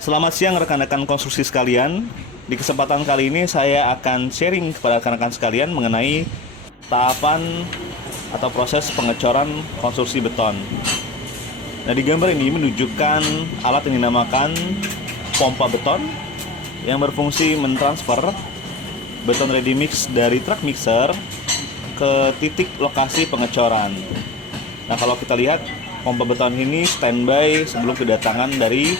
Selamat siang rekan-rekan konstruksi sekalian. Di kesempatan kali ini saya akan sharing kepada rekan-rekan sekalian mengenai tahapan atau proses pengecoran konstruksi beton. Nah, di gambar ini menunjukkan alat yang dinamakan pompa beton yang berfungsi mentransfer beton ready mix dari truk mixer ke titik lokasi pengecoran. Nah, kalau kita lihat pompa beton ini standby sebelum kedatangan dari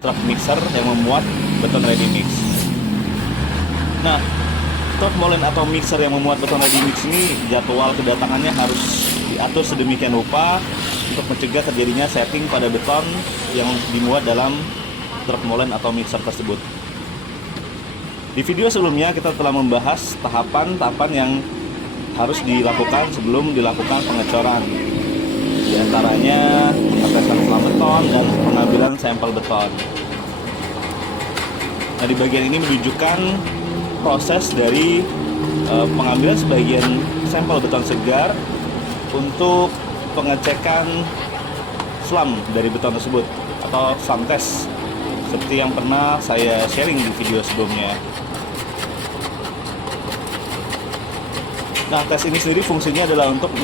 truk mixer yang memuat beton ready mix. Nah, truk molen atau mixer yang memuat beton ready mix ini jadwal kedatangannya harus diatur sedemikian rupa untuk mencegah terjadinya setting pada beton yang dimuat dalam truk molen atau mixer tersebut. Di video sebelumnya kita telah membahas tahapan-tahapan yang harus dilakukan sebelum dilakukan pengecoran. Di antaranya pengetesan selam beton dan pengambilan sampel beton. Nah, di bagian ini menunjukkan proses dari pengambilan sebagian sampel beton segar untuk pengecekan selam dari beton tersebut atau selam test seperti yang pernah saya sharing di video sebelumnya. Nah, tes ini sendiri fungsinya adalah untuk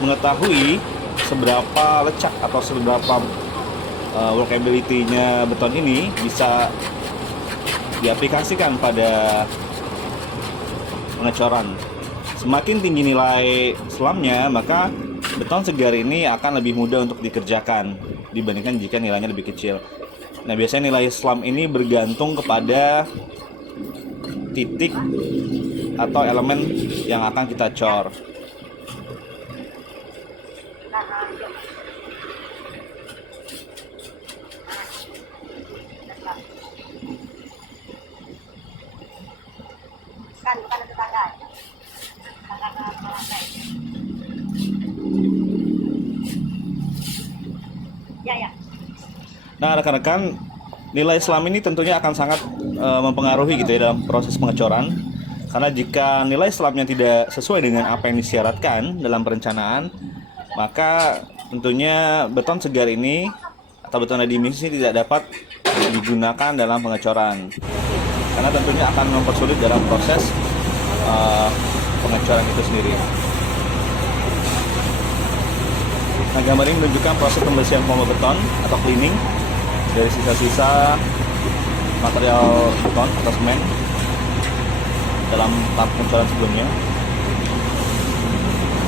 mengetahui seberapa lecak atau seberapa workability-nya beton ini bisa diaplikasikan pada pengecoran. Semakin tinggi nilai selamnya, maka beton segar ini akan lebih mudah untuk dikerjakan dibandingkan jika nilainya lebih kecil. Nah, biasanya nilai selam ini bergantung kepada titik atau elemen yang akan kita cor. Nah, rekan-rekan, nilai selam ini tentunya akan sangat mempengaruhi gitu ya dalam proses pengecoran. Karena jika nilai selamnya tidak sesuai dengan apa yang disyaratkan dalam perencanaan, maka tentunya beton segar ini atau beton ready mix ini tidak dapat digunakan dalam pengecoran. Karena tentunya akan mempersulit dalam proses pengecoran itu sendiri. Nah, gambar ini menunjukkan proses pembersihan pompa beton atau cleaning dari sisa-sisa material beton atau semen dalam tahap pengecoran sebelumnya.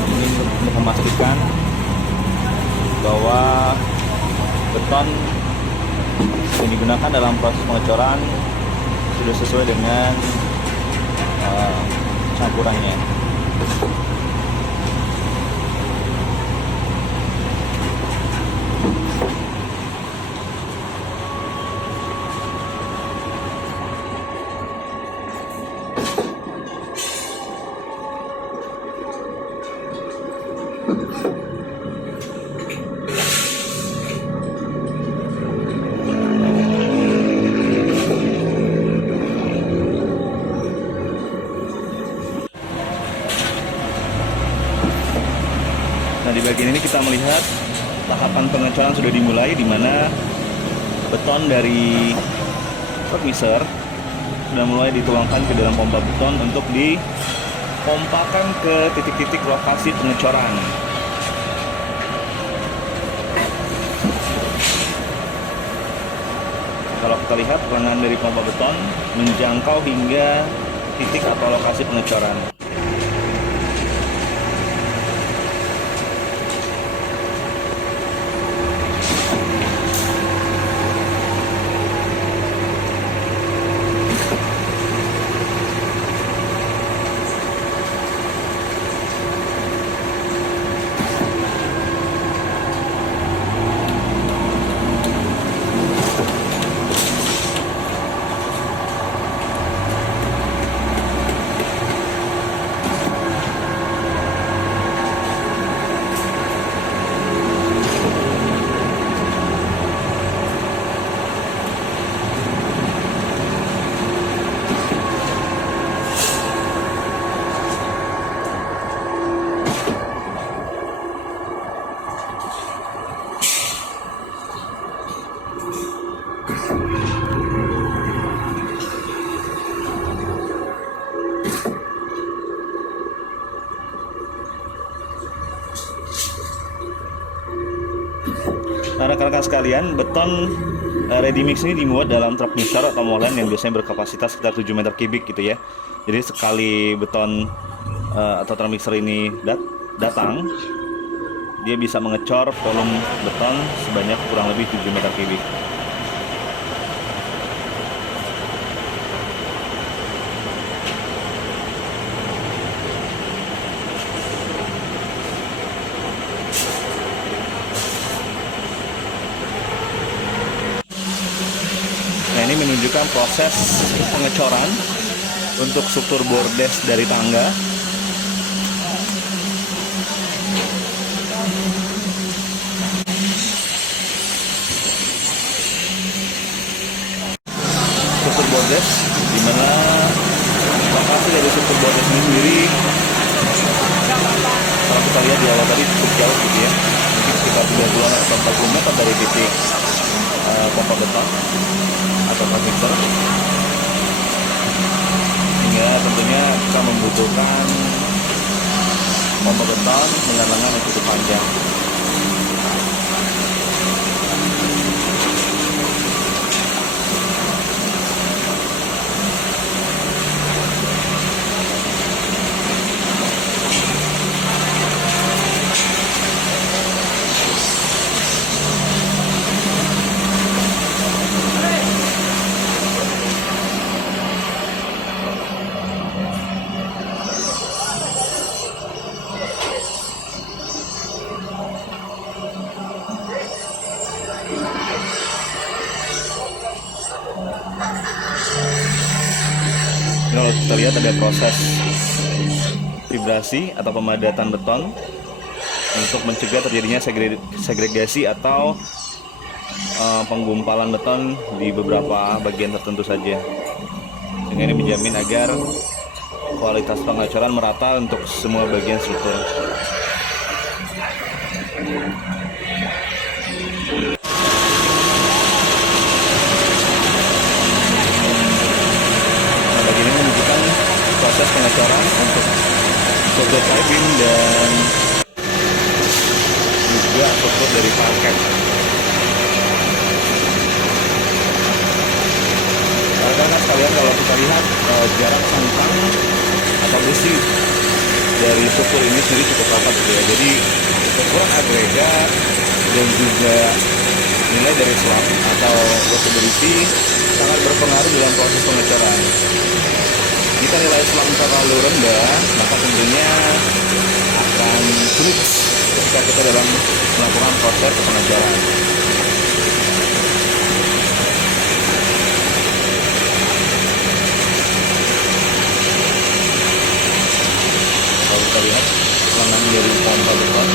Ini untuk memastikan bahwa beton yang digunakan dalam proses pengecoran sudah sesuai dengan campurannya. Nah, di bagian ini kita melihat tahapan pengecoran sudah dimulai, di mana beton dari truk mixer sudah mulai dituangkan ke dalam pompa beton untuk dipompakan ke titik-titik lokasi pengecoran. Kalau kita lihat, peranan dari pompa beton menjangkau hingga titik atau lokasi pengecoran. rekan-rekan sekalian, beton ready mix ini dimuat dalam truk mixer atau molen yang biasanya berkapasitas sekitar 7 meter kubik gitu ya. Jadi sekali beton atau truk mixer ini datang, dia bisa mengecor volume beton sebanyak kurang lebih 7 meter kubik. Nah, ini menunjukkan proses pengecoran untuk struktur bordes dari tangga. Struktur bordes, di mana lokasi dari struktur bordes ini sendiri, kalau kita lihat di awal tadi cukup jauh gitu ya, mungkin sekitar 30 atau 40 meter dari titik pompa beton atau mixer, sehingga tentunya kita membutuhkan pompa beton dengan lengan yang cukup panjang. Kalau kita lihat ada proses vibrasi atau pemadatan beton untuk mencegah terjadinya segregasi atau penggumpalan beton di beberapa bagian tertentu saja. Sehingga ini menjamin agar kualitas pengecoran merata untuk semua bagian struktur. Proses pengecoran untuk struktur piping dan juga struktur dari parket. Karena sekalian kalau kita lihat jarak sangkang atau besi dari struktur ini sendiri cukup rapat gitu ya. Jadi ukuran agregat dan juga nilai dari slab atau workability sangat berpengaruh dalam proses pengecoran. Jika nilai slab terlalu rendah, maka tentunya akan sulit ketika kita dalam melakukan proses pengecoran. Kalau kita lihat lengan dari pompa beton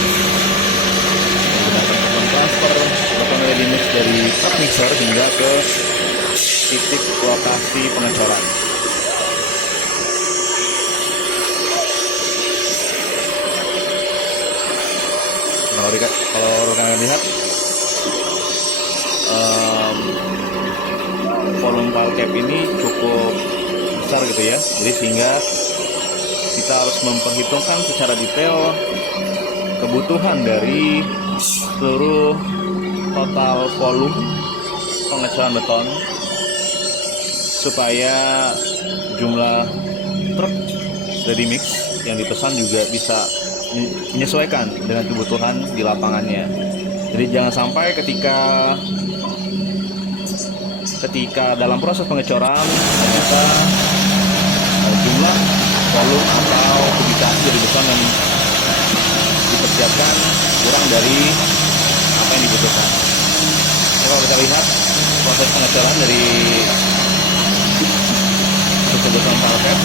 menggunakan beton transfer beton ready mix dari truk mixer hingga ke titik lokasi pengecoran. Kalau rekan lihat volume pile cap ini cukup besar gitu ya, jadi sehingga kita harus memperhitungkan secara detail kebutuhan dari seluruh total volume pengecoran beton supaya jumlah truk ready mix yang dipesan juga bisa menyesuaikan dengan kebutuhan di lapangannya. Jadi jangan sampai ketika dalam proses pengecoran ternyata jumlah volume atau kubikasi dari beton yang dipersiapkan kurang dari apa yang dibutuhkan. Jadi kalau kita lihat proses pengecoran dari struktur beton parket,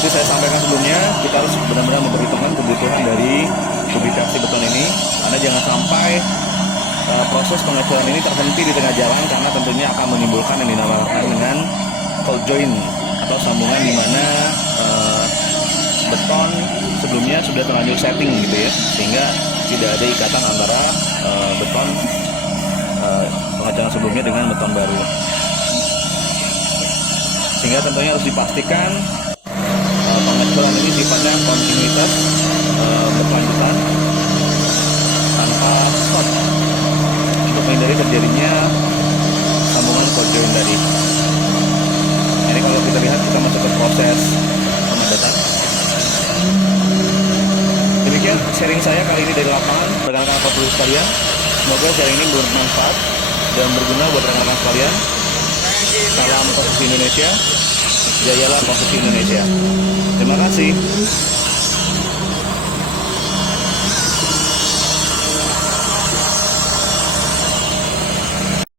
seperti saya sampaikan sebelumnya, kita harus benar-benar memperhitungkan kebutuhan dari kubikasi beton ini, karena jangan sampai proses pengecoran ini terhenti di tengah jalan karena tentunya akan menimbulkan yang dinamakan dengan cold joint atau sambungan di mana beton sebelumnya sudah terlanjur setting gitu ya, sehingga tidak ada ikatan antara beton pengecoran sebelumnya dengan beton baru. Sehingga tentunya harus dipastikan pengecoran ini sifatnya kontinuitas, berkelanjutan tanpa stop untuk menghindari terjadinya sambungan cold joint tadi. Ini kalau kita lihat, kita masuk ke proses pemadatan. Demikian sharing saya kali ini dari lapangan, rekan-rekan Kapolri sekalian. Semoga sharing ini bermanfaat dan berguna buat rekan-rekan sekalian. Salam konstruksi Indonesia, jayalah konstruksi Indonesia. Terima kasih.